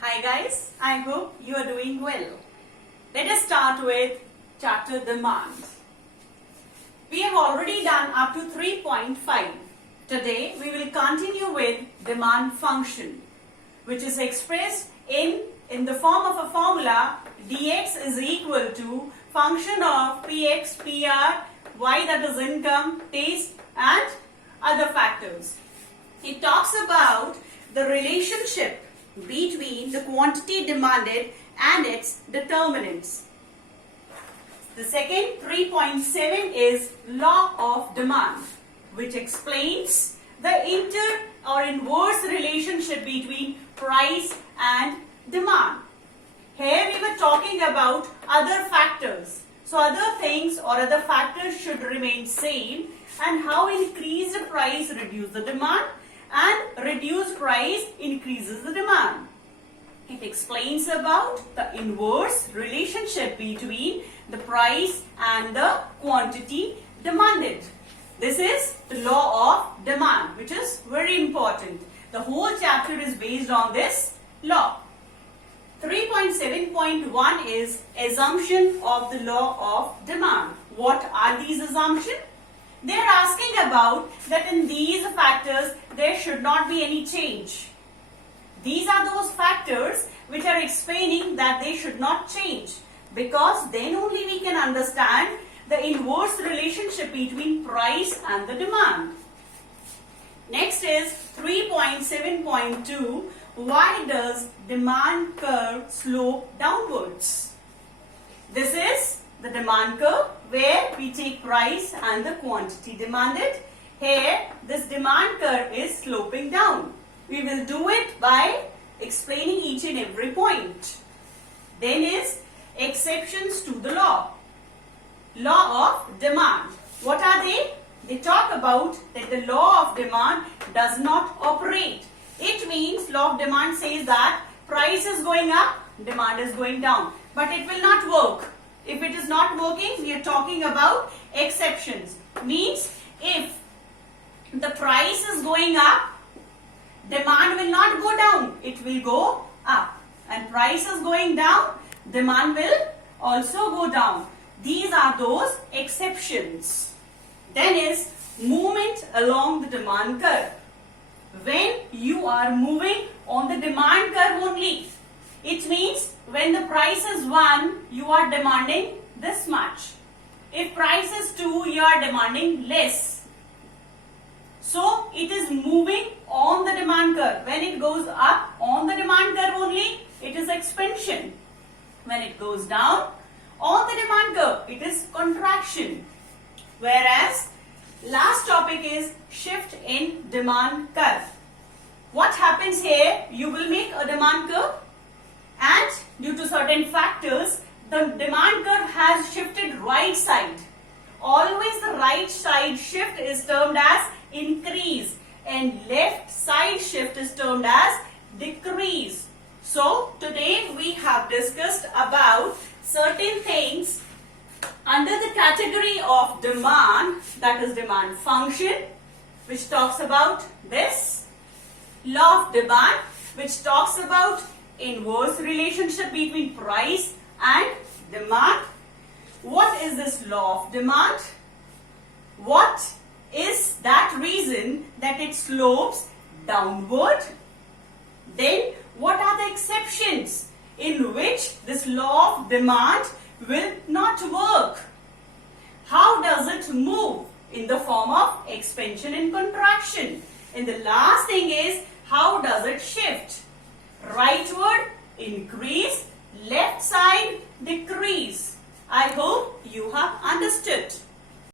Hi guys, I hope you are doing well. Let us start with chapter demand. We have already done up to 3.5. Today we will continue with demand function, which is expressed in the form of a formula dx is equal to function of px, pr, y that is income, taste and other factors. It talks about the relationship between the quantity demanded and its determinants. The second 3.7 is law of demand, which explains the inverse relationship between price and demand. Here we were talking about other factors. So other things or other factors should remain same, and how increased price reduce the demand and reduced price increases the demand. It explains about the inverse relationship between the price and the quantity demanded. This is the law of demand, which is very important. The whole chapter is based on this law. 3.7.1 is assumption of the law of demand. What are these assumptions? They are asking about that in these factors there should not be any change. These are those factors which are explaining that they should not change, because then only we can understand the inverse relationship between price and the demand. Next is 3.7.2. Why does demand curve slope downwards? This is the demand curve where we take price and the quantity demanded. Here this demand curve is sloping down. We will do it by explaining each and every point. Then is exceptions to the law. Law of demand. What are they? They talk about that the law of demand does not operate. It means law of demand says that price is going up, demand is going down. But it will not work. If it is not working, we are talking about exceptions. Means if the price is going up, demand will not go down, it will go up. And price is going down, demand will also go down. These are those exceptions. Then is movement along the demand curve. When you are moving on the demand curve only, it means when the price is 1, you are demanding this much. If price is 2, you are demanding less. So it is moving on the demand curve. When it goes up on the demand curve only, it is expansion. When it goes down on the demand curve, it is contraction. Whereas last topic is shift in demand curve. What happens here? You will make a demand curve, and due to certain factors, the demand curve has shifted right side. Always the right side shift is termed as increase, and left side shift is termed as decrease. So today we have discussed about certain things under the category of demand, that is demand function, which talks about this, law of demand, which talks about inverse relationship between price and demand. What is this law of demand? What is that reason that it slopes downward? Then what are the exceptions in which this law of demand will not work? How does it move in the form of expansion and contraction? And the last thing is, how does it shift? Rightward, increase, left side, decrease. I hope you have understood.